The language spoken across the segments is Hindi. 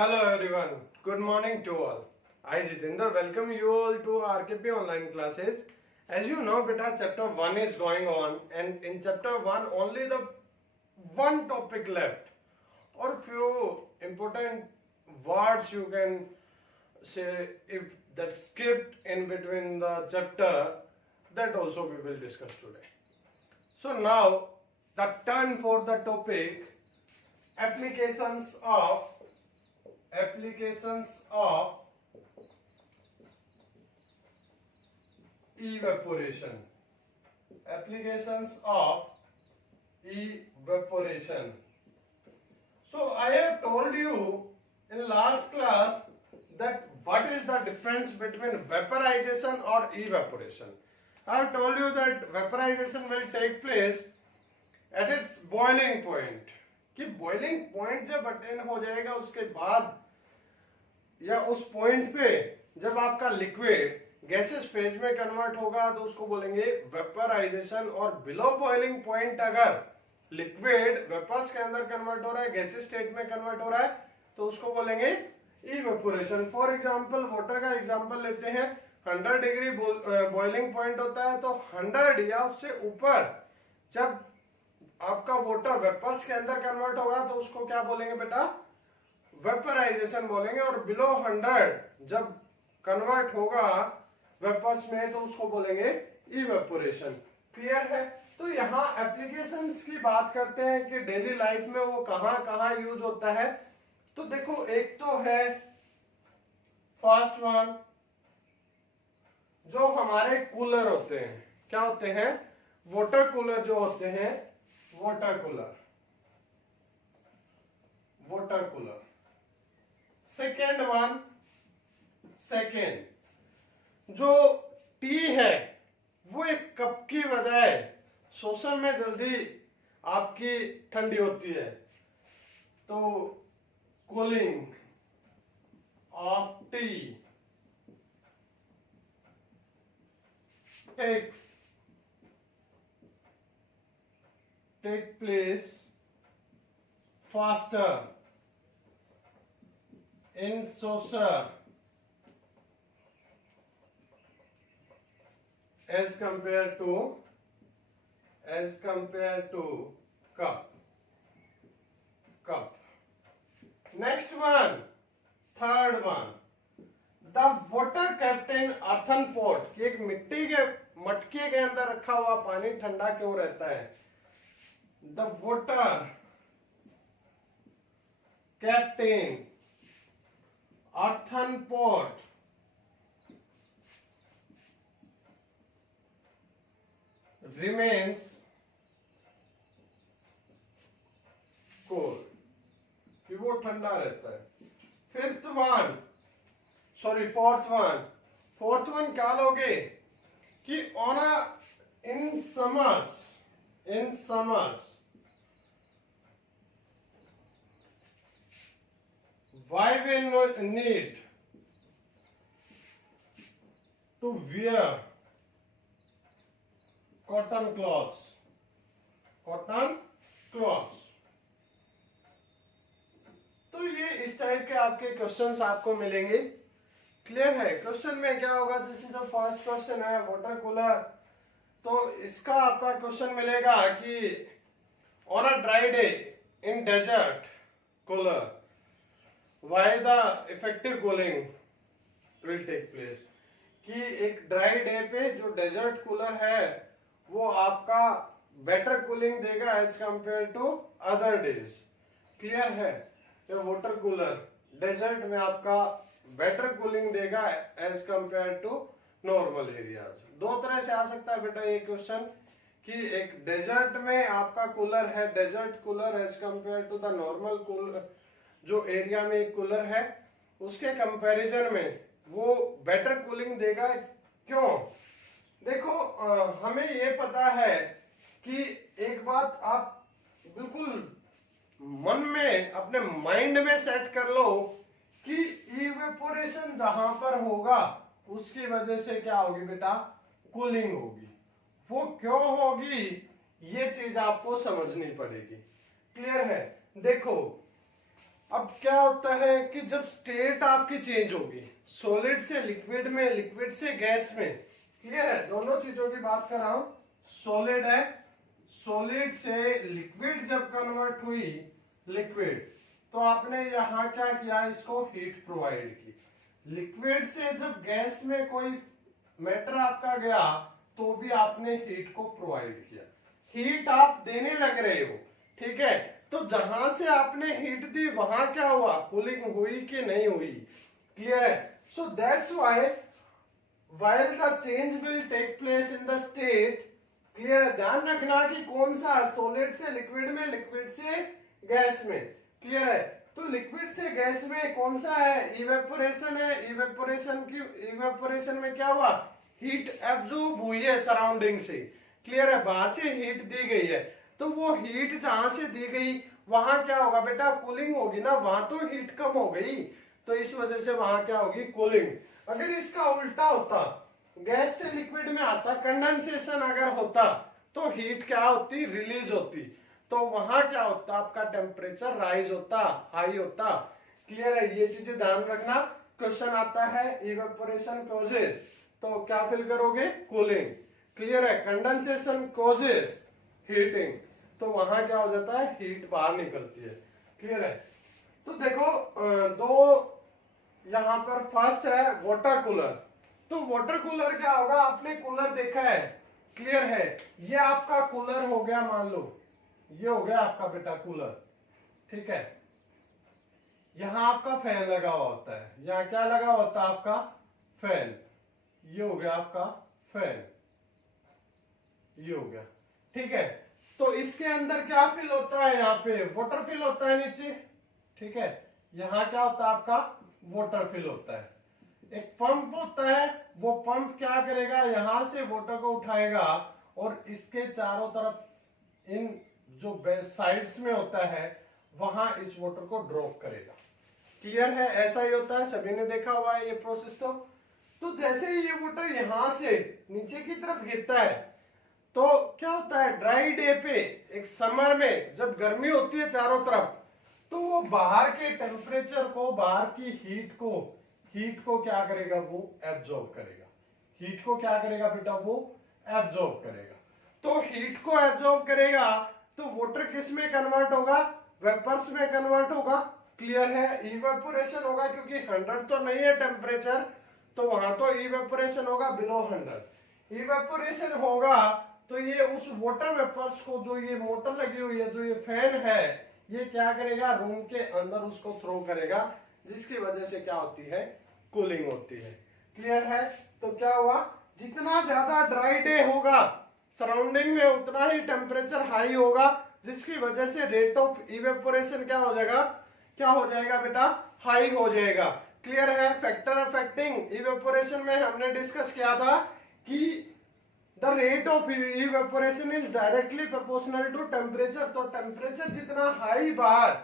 Hello everyone, good morning to all. I Jitendra welcome you all to RKP online classes. As you know beta chapter 1 is going on and in chapter 1 only the one topic left or few important words you can say if that skipped in between the chapter, that also we will discuss today. So now the turn for the topic applications of evaporation. Applications of evaporation. So I have told you in last class that what is the difference between vaporization or evaporation. I have told you that vaporization will take place at its boiling point. कि बॉइलिंग पॉइंट जब अटेन हो जाएगा उसके बाद या उस पॉइंट पे जब आपका लिक्विड गैसेस फेज में कन्वर्ट होगा तो उसको बोलेंगे वेपराइजेशन। और बिलो बॉइलिंग पॉइंट अगर लिक्विड वेपर्स के अंदर कन्वर्ट हो रहा है, गैसेस स्टेट में कन्वर्ट हो रहा है, तो उसको बोलेंगे इवेपोरेशन। फॉर एग्जांपल वाटर का एग्जांपल लेते हैं। 100 डिग्री बॉइलिंग पॉइंट होता है तो 100 या उससे ऊपर जब आपका वाटर वेपर्स के अंदर कन्वर्ट होगा तो उसको क्या बोलेंगे बेटा? वेपराइजेशन बोलेंगे। और बिलो 100 जब कन्वर्ट होगा वेपर्स में तो उसको बोलेंगे इवेपोरेशन। क्लियर है? तो यहाँ एप्लीकेशंस की बात करते हैं कि डेली लाइफ में वो कहां कहां यूज होता है। तो देखो, एक तो है फर्स्ट वन जो हमारे कूलर होते हैं। क्या होते हैं? वाटर कूलर जो होते हैं, वाटर कूलर। सेकेंड वन, जो टी है वो एक कप की बजाय शोषण में जल्दी आपकी ठंडी होती है, तो cooling of T take place faster in saucer as compared to cup. Next one, third one, the water kept in earthen pot। कि एक मिट्टी के मटके के अंदर रखा हुआ पानी ठंडा क्यों रहता है? The water kept in earthen pot remains cold, कि वो ठंडा रहता है। फोर्थ वन क्या लोगे कि in summers why we need to wear cotton cloths। तो ये इस टाइप के आपके क्वेश्चंस आपको मिलेंगे। क्लियर है? क्वेश्चन में क्या होगा, जैसे जो फर्स्ट क्वेश्चन है वाटर कूलर, तो इसका आपका क्वेश्चन मिलेगा कि on a dry day in desert cooler why the effective cooling will take place. कि एक ड्राई डे पे जो डेजर्ट कूलर है वो आपका बेटर कूलिंग देगा as compared to other days. Clear है? तो वाटर कूलर डेजर्ट में आपका बेटर कूलिंग देगा as compared to normal areas. दो तरह से आ सकता है बेटा ये क्वेश्चन कि एक डेजर्ट में आपका कूलर है, desert cooler as compared to the normal cooler, जो एरिया में एक कूलर है उसके कंपैरिजन में वो बेटर कूलिंग देगा। क्यों? देखो, हमें ये पता है कि एक बात आप बिल्कुल मन में अपने माइंड में सेट कर लो कि इवेपोरेशन जहां पर होगा उसकी वजह से क्या होगी बेटा? कूलिंग होगी। वो क्यों होगी ये चीज आपको समझनी पड़ेगी। क्लियर है? देखो, अब क्या होता है कि जब स्टेट आपकी चेंज होगी सॉलिड से लिक्विड में, लिक्विड से गैस में, क्लियर है, दोनों चीजों की बात कर रहा हूं। सॉलिड है, सॉलिड से लिक्विड जब कन्वर्ट हुई लिक्विड, तो आपने यहां क्या किया, इसको हीट प्रोवाइड की। लिक्विड से जब गैस में कोई मैटर आपका गया तो भी आपने हीट को प्रोवाइड किया, हीट आप देने लग रहे हो, ठीक है। तो जहां से आपने हीट दी वहां क्या हुआ, कूलिंग हुई कि नहीं हुई, क्लियर है। So that's why while the change will take place in the state, clear है, ध्यान रखना कि कौन सा, सॉलिड से लिक्विड में, लिक्विड से गैस में, क्लियर है। तो लिक्विड से गैस में कौन सा है, इवेपोरेशन है। इवेपोरेशन में क्या हुआ, हीट एब्जॉर्ब हुई है सराउंडिंग से, क्लियर है, बाहर से हीट दी गई है। तो वो हीट जहां से दी गई वहां क्या होगा बेटा, कूलिंग होगी ना, वहां तो हीट कम हो गई, तो इस वजह से वहां क्या होगी, कूलिंग। अगर इसका उल्टा होता, गैस से लिक्विड में आता, कंडेंसेशन अगर होता, तो हीट क्या होती, रिलीज होती, तो वहां क्या होता, आपका टेम्परेचर राइज होता, हाई होता, क्लियर है। ये चीजें ध्यान रखना। क्वेश्चन आता है इवेपोरेशन कॉजेज, तो क्या फिल करोगे, कूलिंग, क्लियर है। कंडेंसेशन कॉजेज हीटिंग, तो वहां क्या हो जाता है, हीट बाहर निकलती है, क्लियर है। तो देखो दो यहां पर फर्स्ट है वाटर कूलर। तो वाटर कूलर क्या होगा, आपने कूलर देखा है, क्लियर है, ये आपका कूलर हो गया, मान लो ये हो गया आपका बेटा कूलर, ठीक है। यहां आपका फैन लगा हुआ होता है, यहां क्या लगा होता है आपका फैन, ये हो गया आपका फैन, ये हो गया, ठीक है। तो इसके अंदर क्या फिल होता है, यहाँ पे वाटर फिल होता है नीचे, ठीक है। यहाँ क्या होता है आपका वाटर फिल होता है। एक पंप होता है, वो पंप क्या करेगा, यहां से वाटर को उठाएगा और इसके चारों तरफ इन जो साइड्स में होता है वहां इस वाटर को ड्रॉप करेगा, क्लियर है। ऐसा ही होता है, सभी ने देखा हुआ है ये प्रोसेस। तो जैसे ही ये वाटर यहां से नीचे की तरफ गिरता है तो क्या होता है, ड्राई डे पे, एक समर में जब गर्मी होती है चारों तरफ, तो वो बाहर के टेम्परेचर को, बाहर की हीट को क्या करेगा, वो एब्जॉर्ब करेगा, हीट को क्या करेगा बेटा, वो एब्जॉर्ब करेगा। तो हीट को एब्जॉर्ब करेगा तो वाटर किस में कन्वर्ट होगा, वेपर्स में कन्वर्ट होगा, क्लियर है। इवेपोरेशन होगा क्योंकि 100 तो नहीं है टेम्परेचर, तो वहां तो इवेपोरेशन होगा बिलो 100। इवेपोरेशन होगा तो ये उस वाटर वेपर्स को, जो ये मोटर लगी हुई है, जो ये फैन है, ये क्या करेगा, रूम के अंदर उसको थ्रो करेगा, जिसकी वजह से क्या होती है, कूलिंग होती है, क्लियर है। तो क्या हुआ, जितना ज्यादा ड्राई डे होगा सराउंडिंग में उतना ही टेम्परेचर हाई होगा, जिसकी वजह से रेट ऑफ इवेपोरेशन क्या हो जाएगा, बेटा, हाई हो जाएगा, क्लियर है। फैक्टर अफेक्टिंग इवेपोरेशन में हमने डिस्कस किया था कि the rate of evaporation is directly proportional to temperature. तो टेम्परेचर जितना हाई बाहर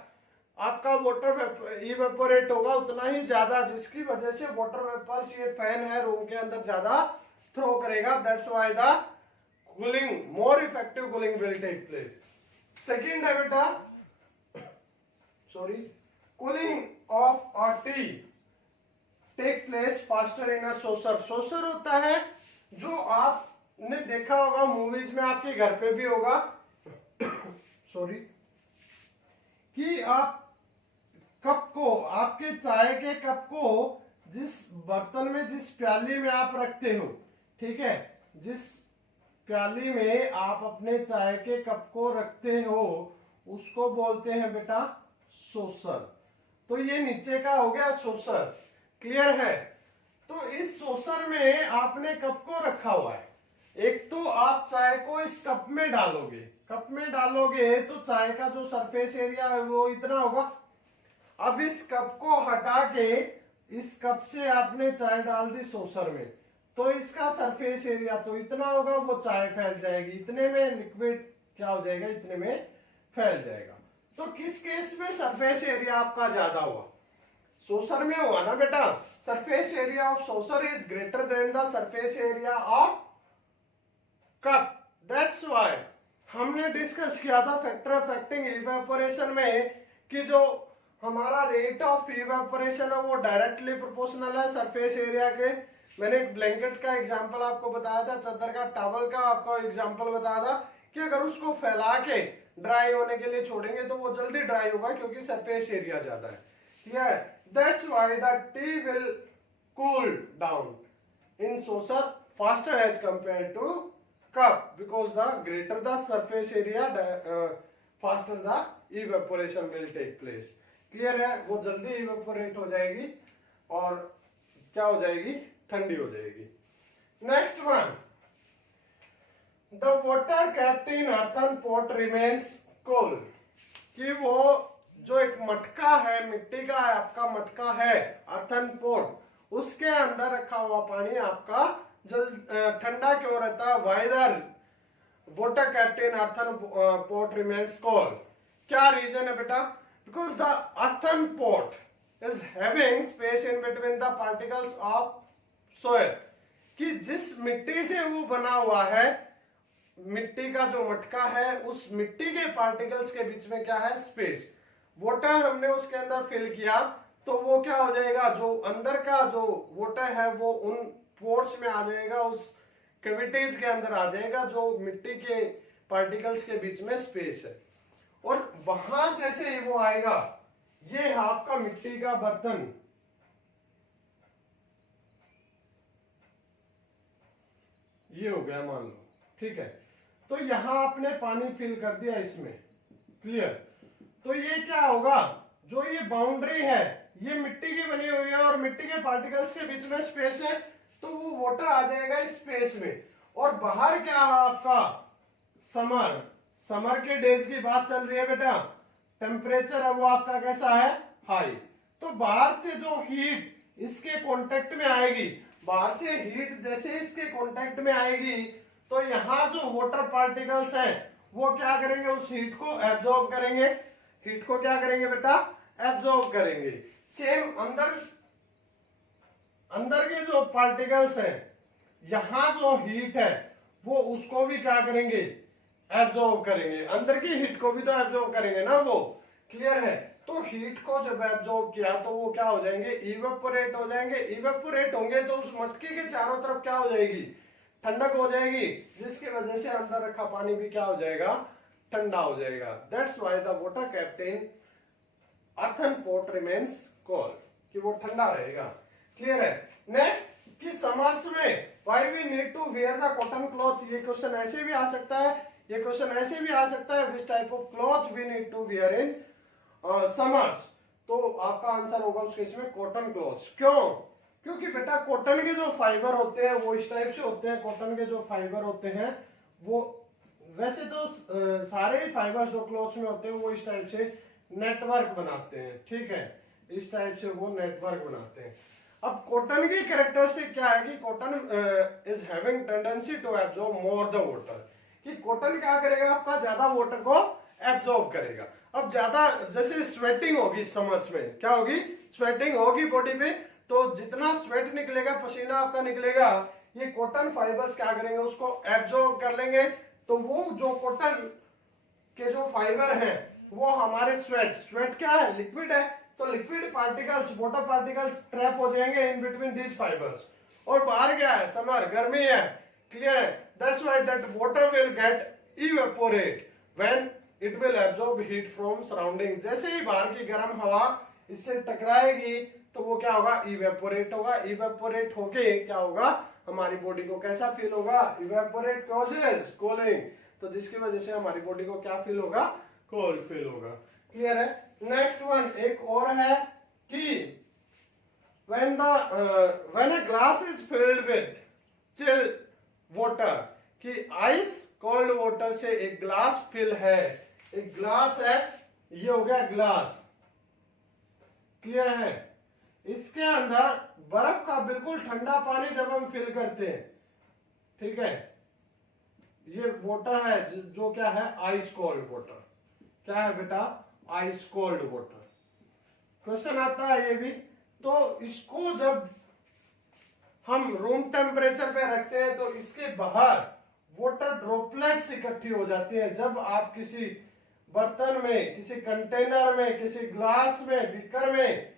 आपका वाटर इवेपोरेट होगा उतना ही ज्यादा, जिसकी वजह से वाटर वेपर्स, ये फैन है, रूम के अंदर ज्यादा थ्रो करेगा। That's why the cooling, more effective cooling will take place. Second है बेटा, sorry, cooling of a tea take place faster in a saucer. Saucer होता है जो आपने देखा होगा मूवीज में, आपके घर पे भी होगा सॉरी, कि आप कप को, आपके चाय के कप को जिस बर्तन में, जिस प्याली में आप रखते हो, ठीक है, जिस प्याली में आप अपने चाय के कप को रखते हो उसको बोलते हैं बेटा सॉसर। तो ये नीचे का हो गया सॉसर, क्लियर है। तो इस सॉसर में आपने कप को रखा हुआ है, एक तो आप चाय को इस कप में डालोगे, कप में डालोगे तो चाय का जो सरफेस एरिया है वो इतना होगा। अब इस कप को हटा के इस कप से आपने चाय डाल दी सॉसर में, तो इसका सरफेस एरिया तो इतना होगा, वो चाय फैल जाएगी, इतने में लिक्विड क्या हो जाएगा, इतने में फैल जाएगा। तो किस केस में सरफेस एरिया आपका ज्यादा हुआ, सॉसर में हुआ ना बेटा। Surface area of saucer is greater than the surface area of cup. That's why हमने डिस्कस किया था फैक्टर अफेक्टिंग इवेपोरेशन में कि जो हमारा रेट ऑफ इवेपोरेशन है वो डायरेक्टली प्रोपोर्शनल है सरफेस एरिया के। मैंने एक ब्लैंकेट का एग्जांपल आपको बताया था, चादर का टॉवल का आपको एग्जांपल बताया था कि अगर उसको फैला के ड्राई होने के लिए छोड़ेंगे तो वो जल्दी ड्राई होगा क्योंकि सरफेस एरिया ज्यादा है। ठीक है, that's why the T will cool down in saucer faster as compared to cup because the greater the surface area faster the evaporation will take place। Clear है, वो जल्दी इवेपोरेट हो जाएगी और क्या हो जाएगी, ठंडी हो जाएगी। Next one, the water kept in earthen pot remains cold। कि वो जो एक मटका है, मिट्टी का आपका मटका है अर्थन पोट, उसके अंदर रखा हुआ पानी आपका ठंडा क्यों रहता है? Whether water kept in earthen pot remains cold। क्या रीजन है बेटा? Because the earthen pot is having space in between the particles of soil। कि जिस मिट्टी से वो बना हुआ है, मिट्टी का जो मटका है, उस मिट्टी के पार्टिकल्स के बीच में क्या है? स्पेस। वाटर हमने उसके अंदर फिल किया तो वो क्या हो जाएगा, जो अंदर का जो वाटर है वो उन पोर्स में आ जाएगा, उस कैविटीज के अंदर आ जाएगा जो मिट्टी के पार्टिकल्स के बीच में स्पेस है। और वहां जैसे ही वो आएगा, ये है आपका मिट्टी का बर्तन, ये हो गया मान लो, ठीक है। तो यहां आपने पानी फिल कर दिया इसमें, क्लियर। तो ये क्या होगा, जो ये बाउंड्री है ये मिट्टी की बनी हुई है और मिट्टी के पार्टिकल्स के बीच में स्पेस है, तो वो वाटर आ जाएगा इस स्पेस में। और बाहर क्या है आपका? समर। समर के डेज की बात चल रही है बेटा, टेम्परेचर है वो आपका कैसा है? हाई। तो बाहर से जो हीट इसके कांटेक्ट में आएगी, बाहर से हीट जैसे इसके कांटेक्ट में आएगी, तो यहाँ जो वाटर पार्टिकल्स हैं वो क्या करेंगे? उस हीट को एब्जॉर्ब करेंगे। हीट को क्या करेंगे बेटा? एब्जॉर्ब करेंगे। सेम अंदर के जो पार्टिकल्स हैं, यहां जो हीट है वो उसको भी क्या करेंगे? एब्जॉर्ब करेंगे। अंदर की हीट को भी तो एब्जॉर्ब करेंगे ना वो, क्लियर है। तो हीट को जब एब्जॉर्ब किया तो वो क्या हो जाएंगे? इवेपोरेट हो जाएंगे। इवेपोरेट होंगे तो उस मटके के चारों तरफ क्या हो जाएगी? ठंडक हो जाएगी, जिसकी वजह से अंदर रखा पानी भी क्या हो जाएगा? ठंडा हो जाएगा। That's why the water kept in earthen pot remains cold, कि वो ठंडा रहेगा। क्लियर है। नेक्स्ट, कि समर्स में why we need to wear the cotton cloth. ये क्वेश्चन ऐसे भी आ सकता है, ये क्वेश्चन ऐसे भी आ सकता है, which type of cloth we need to wear in summers. तो आपका आंसर होगा उस केस में कॉटन क्लॉथ्स। क्यों? क्योंकि बेटा कॉटन के जो फाइबर होते हैं वो इस टाइप से होते हैं। कॉटन के जो फाइबर होते हैं वो, वैसे तो सारे फाइबर जो क्लॉथ्स में होते हैं वो इस टाइप से नेटवर्क बनाते हैं, ठीक है, इस टाइप से वो नेटवर्क बनाते हैं। अब कॉटन की कैरेक्टरिस्टिक क्या है कि cotton is having tendency to absorb more the water. कि कॉटन क्या करेगा? आपका ज्यादा वाटर को एब्जॉर्ब करेगा। अब ज्यादा जैसे स्वेटिंग होगी समर्स में, क्या होगी? स्वेटिंग होगी बॉडी पे, तो जितना स्वेट निकलेगा, पसीना आपका निकलेगा, ये कॉटन फाइबर्स क्या करेंगे? उसको एब्जॉर्ब कर लेंगे। तो वो जो कॉटन के जो फाइबर हैं वो हमारे स्वेट क्या है? लिक्विड है। तो liquid particles, water particles trap हो जाएंगे इन बिटवीन दीज फाइबर्स। और बाहर क्या है? समर, गर्मी है, क्लियर है। That's why that water will get evaporate when it will absorb heat from surrounding. जैसे ही बाहर की गर्म हवा इससे टकराएगी तो वो क्या होगा? इवेपोरेट होगा। इवेपोरेट होके क्या होगा? हमारी बॉडी को कैसा फील होगा? Evaporate causes cooling. तो जिसकी वजह से हमारी बॉडी को क्या फील होगा? कोल्ड फील होगा। क्लियर है। नेक्स्ट वन एक और है कि when a glass is filled with chill water, कि आइस कोल्ड वाटर से एक ग्लास फिल है, एक ग्लास है, ये हो गया ग्लास, क्लियर है। इसके अंदर बर्फ का बिल्कुल ठंडा पानी जब हम फिल करते हैं, ठीक है, ये वाटर है जो क्या है? Ice cold water. क्या है बेटा? Ice cold water. क्वेश्चन आता है ये भी। तो इसको जब हम रूम टेम्परेचर पे रखते हैं तो इसके बाहर वाटर ड्रॉपलेट्स इकट्ठी हो जाती हैं। जब आप किसी बर्तन में, किसी कंटेनर में, किसी ग्लास में, बीकर में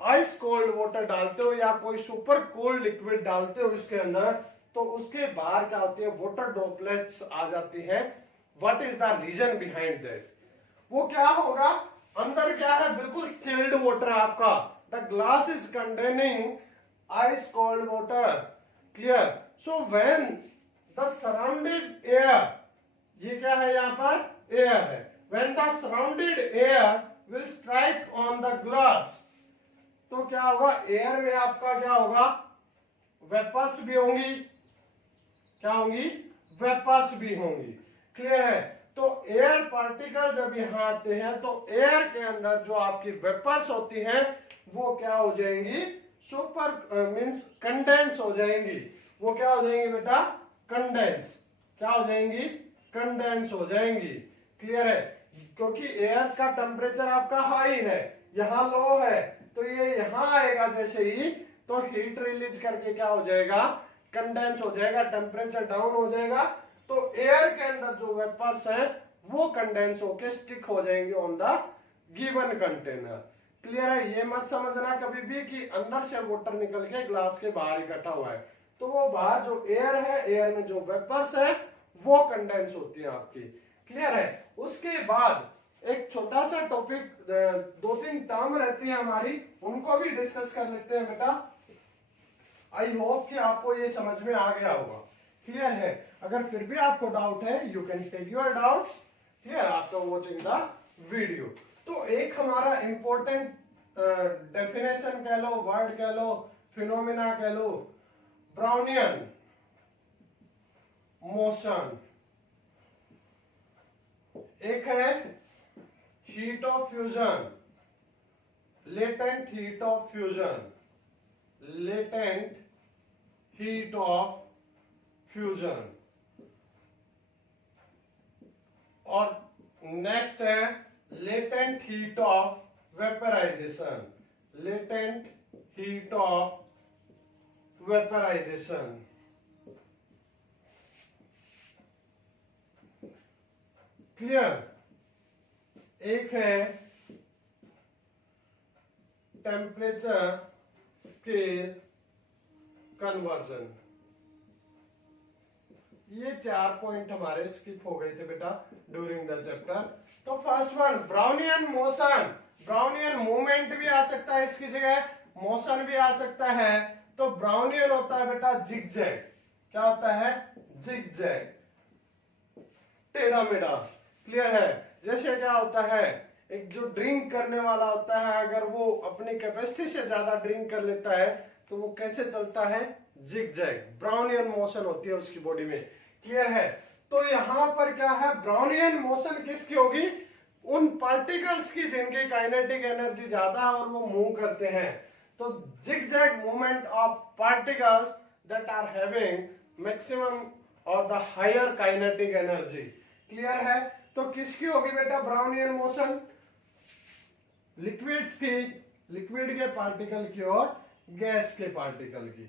आइस कोल्ड वाटर डालते हो या कोई सुपर कोल्ड लिक्विड डालते हो इसके अंदर, तो उसके बाहर क्या होती है, वाटर ड्रॉपलेट्स आ जाती है। What is the reason behind that? वो क्या होगा, अंदर क्या है, बिल्कुल चिल्ड वाटर है आपका, the glass is containing ice cold water, clear? So when the surrounded air, ये क्या है यहाँ पर, एयर है, when the surrounded air will strike on the glass, तो क्या होगा, एयर में आपका क्या होगा, वेपर्स भी होंगी, क्या होंगी, वेपर्स भी होंगी, क्लियर है? तो एयर पार्टिकल जब यहां आते हैं तो एयर के अंदर जो आपकी वेपर्स होती हैं वो क्या हो जाएंगी, सुपर मींस कंडेंस हो जाएंगी। वो क्या हो जाएंगी बेटा, कंडेंस, क्या हो जाएंगी, कंडेंस हो जाएंगी, क्लियर है? क्योंकि एयर का टेम्परेचर आपका हाई है, यहाँ लो है, तो ये यहाँ आएगा जैसे ही, तो हीट रिलीज करके क्या हो जाएगा, कंडेंस हो जाएगा, टेम्परेचर डाउन हो जाएगा, तो एयर के अंदर जो वेपर्स हैं वो कंडेंस होके स्टिक हो जाएंगे on the given container, clear है? ये मत समझना कभी भी कि अंदर से वाटर निकल के ग्लास के बाहर इकट्ठा हुआ है, तो वो बाहर जो एयर है, एयर में जो वेपर्स है वो कंडेंस होती है आपकी, क्लियर है? उसके बाद एक छोटा सा टॉपिक, दो तीन टर्म रहती है हमारी, उनको भी डिस्कस कर लेते हैं बेटा। आई होप कि आपको ये समझ में आ गया होगा, क्लियर है? अगर फिर भी आपको डाउट है, you can take your doubts, clear, after watching the video. तो एक हमारा इंपॉर्टेंट डेफिनेशन कह लो, वर्ड कह लो, फिनोमिना कह लो, ब्राउनियन मोशन। एक है heat of fusion, latent heat of fusion, latent heat of fusion, और नेक्स्ट है latent heat of vaporisation, latent heat of vaporisation, clear? एक है टेम्परेचर स्केल कन्वर्जन। ये 4 पॉइंट हमारे स्किप हो गए थे बेटा ड्यूरिंग द चैप्टर। तो first one, Brownian motion, Brownian movement भी आ सकता है इसकी जगह, मोशन भी आ सकता है। तो ब्राउनियन होता है बेटा जिगजैग, क्या होता है, जिगजैग, टेढ़ा मेढ़ा, क्लियर है? जैसे क्या होता है, एक जो ड्रिंक करने वाला होता है, अगर वो अपनी कैपेसिटी से ज्यादा ड्रिंक कर लेता है तो वो कैसे चलता है, जिगजैग, ब्राउनियन मोशन होती है उसकी बॉडी में, क्लियर है? तो यहां पर क्या है, ब्राउनियन मोशन किसकी होगी, उन पार्टिकल्स की जिनकी काइनेटिक एनर्जी ज्यादा है और वो मूव करते हैं। तो zigzag movement of particles that are having maximum और the higher kinetic energy, clear है? तो किसकी होगी बेटा ब्राउनियन मोशन, लिक्विड्स की, लिक्विड के पार्टिकल की और गैस के पार्टिकल की,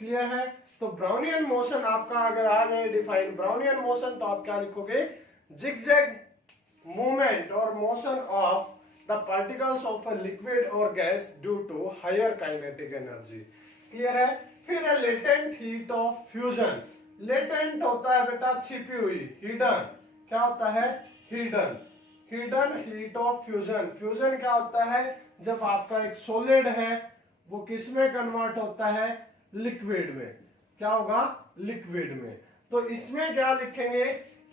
क्लियर है? तो ब्राउनियन मोशन आपका अगर आ जाए डिफाइन ब्राउनियन मोशन, तो आप क्या लिखोगे, जिगजैग मूवमेंट और motion of the particles of a liquid और gas due to higher kinetic energy, clear है? फिर है latent heat of fusion. Latent होता है बेटा छिपी हुई, हिडन, क्या होता है, hidden, hidden heat of fusion. Fusion क्या होता है, जब आपका एक सॉलिड है वो किस में कन्वर्ट होता है, लिक्विड में, क्या होगा, लिक्विड में। तो इसमें क्या लिखेंगे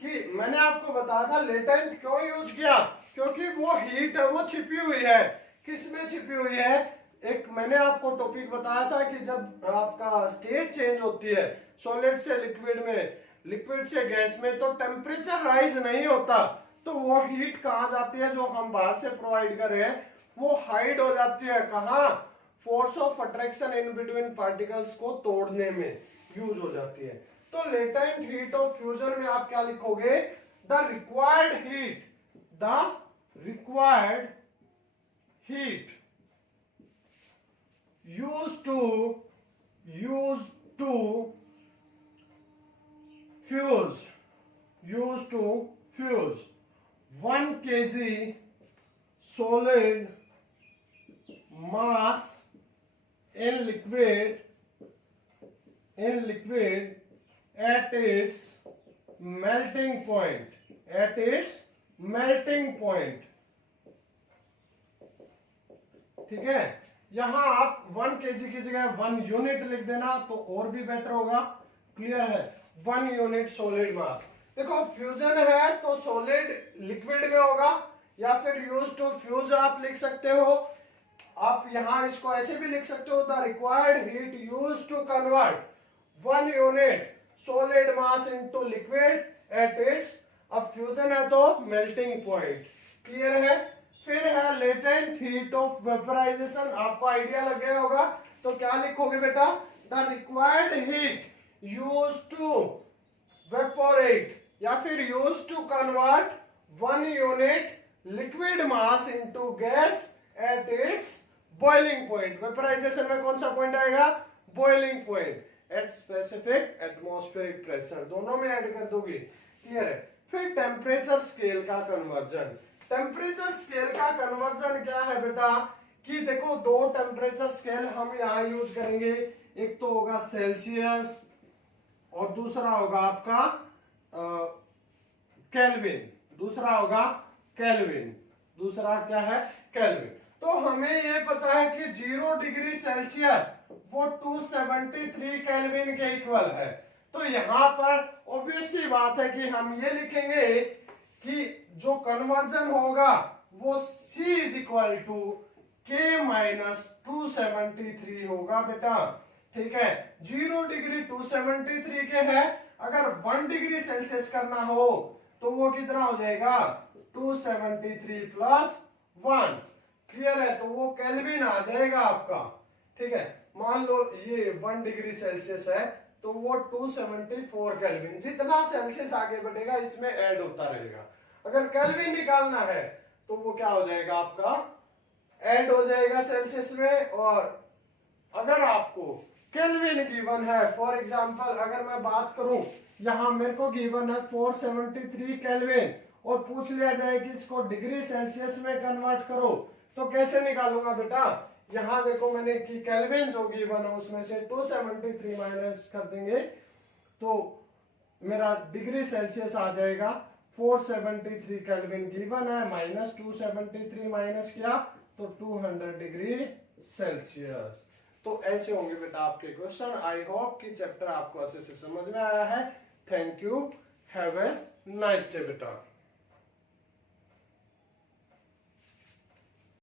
कि मैंने आपको बताया था लेटेंट क्यों यूज किया, क्योंकि वो हीट है वो छिपी हुई है, किस में छिपी हुई है, एक मैंने आपको टॉपिक बताया था कि जब आपका स्टेट चेंज होती है सॉलिड से लिक्विड में, लिक्विड से गैस में, तो टेम्परेचर राइज नहीं होता, तो वो हीट कहाँ जाती है, जो हम बाहर से प्रोवाइड कर रहे हैं वो हाइड हो जाती है, कहाँ, force of attraction in between particles को तोड़ने में यूज हो जाती है। तो लेटेंट हीट ऑफ फ्यूजन में आप क्या लिखोगे, the required heat, the required heat used to fuse 1 kg solid mass in liquid at its melting point, ठीक है। यहां आप 1 kg की जगह 1 यूनिट लिख देना तो और भी बेटर होगा। क्लियर है? 1 यूनिट सॉलिड मास। देखो फ्यूजन है तो सॉलिड लिक्विड में होगा, या फिर यूज टू फ्यूज आप लिख सकते हो। आप यहां इसको ऐसे भी लिख सकते हो, the required heat use to convert 1 unit solid mass into liquid at its, अब फ्यूजन है तो मेल्टिंग पॉइंट। क्लियर है? फिर है लेटेंट हीट ऑफ वेपराइजेशन, आपको आइडिया लग गया होगा। तो क्या लिखोगे बेटा? The required heat use to vaporate या फिर use to convert 1 unit liquid mass into gas at its boiling point. Vaporisation में कौन सा पॉइंट आएगा? Boiling point at specific atmospheric pressure, दोनों में ऐड कर दोगे। क्लियर है? फिर टेम्परेचर स्केल का कन्वर्जन। टेम्परेचर स्केल का कन्वर्जन क्या है बेटा कि देखो 2 टेम्परेचर स्केल हम यहां यूज करेंगे। एक तो होगा सेल्सियस और दूसरा होगा आपका केल्विन। दूसरा क्या है? केल्विन। तो हमें ये पता है कि 0 डिग्री सेल्सियस वो 273 केल्विन के इक्वल है। तो यहां पर ऑब्वियस सी बात है कि हम ये लिखेंगे कि जो कन्वर्जन होगा वो C is equal to K minus 273 होगा बेटा। ठीक है? 0 डिग्री 273 के है, अगर 1 डिग्री सेल्सियस करना हो तो वो कितना हो जाएगा? 273 प्लस 1। क्लियर है? तो वो केल्विन आ जाएगा आपका। ठीक है? मान लो ये 1 डिग्री सेल्सियस है तो वो 274 केल्विन, जितना सेल्सियस आगे बढ़ेगा इसमें ऐड होता रहेगा। अगर केल्विन निकालना है तो वो क्या हो जाएगा आपका? ऐड हो जाएगा सेल्सियस में। और अगर आपको केल्विन गिवन है, फॉर एग्जांपल अगर मैं बात करूं, यहां मेरे को गिवन है 473 केल्विन और पूछ लिया जाए कि इसको डिग्री सेल्सियस में कन्वर्ट करो, तो कैसे निकालूंगा बेटा? यहां देखो मैंने कि केल्विन जो गिवन है उसमें से 273 माइनस कर देंगे तो मेरा डिग्री सेल्सियस आ जाएगा 473 केल्विन गिवन है, माइनस 273 माइनस किया तो 200 डिग्री सेल्सियस। तो ऐसे होंगे बेटा आपके क्वेश्चन। आई होप कि चैप्टर आपको अच्छे से समझ में आया है। Thank you, have a nice day बेटा।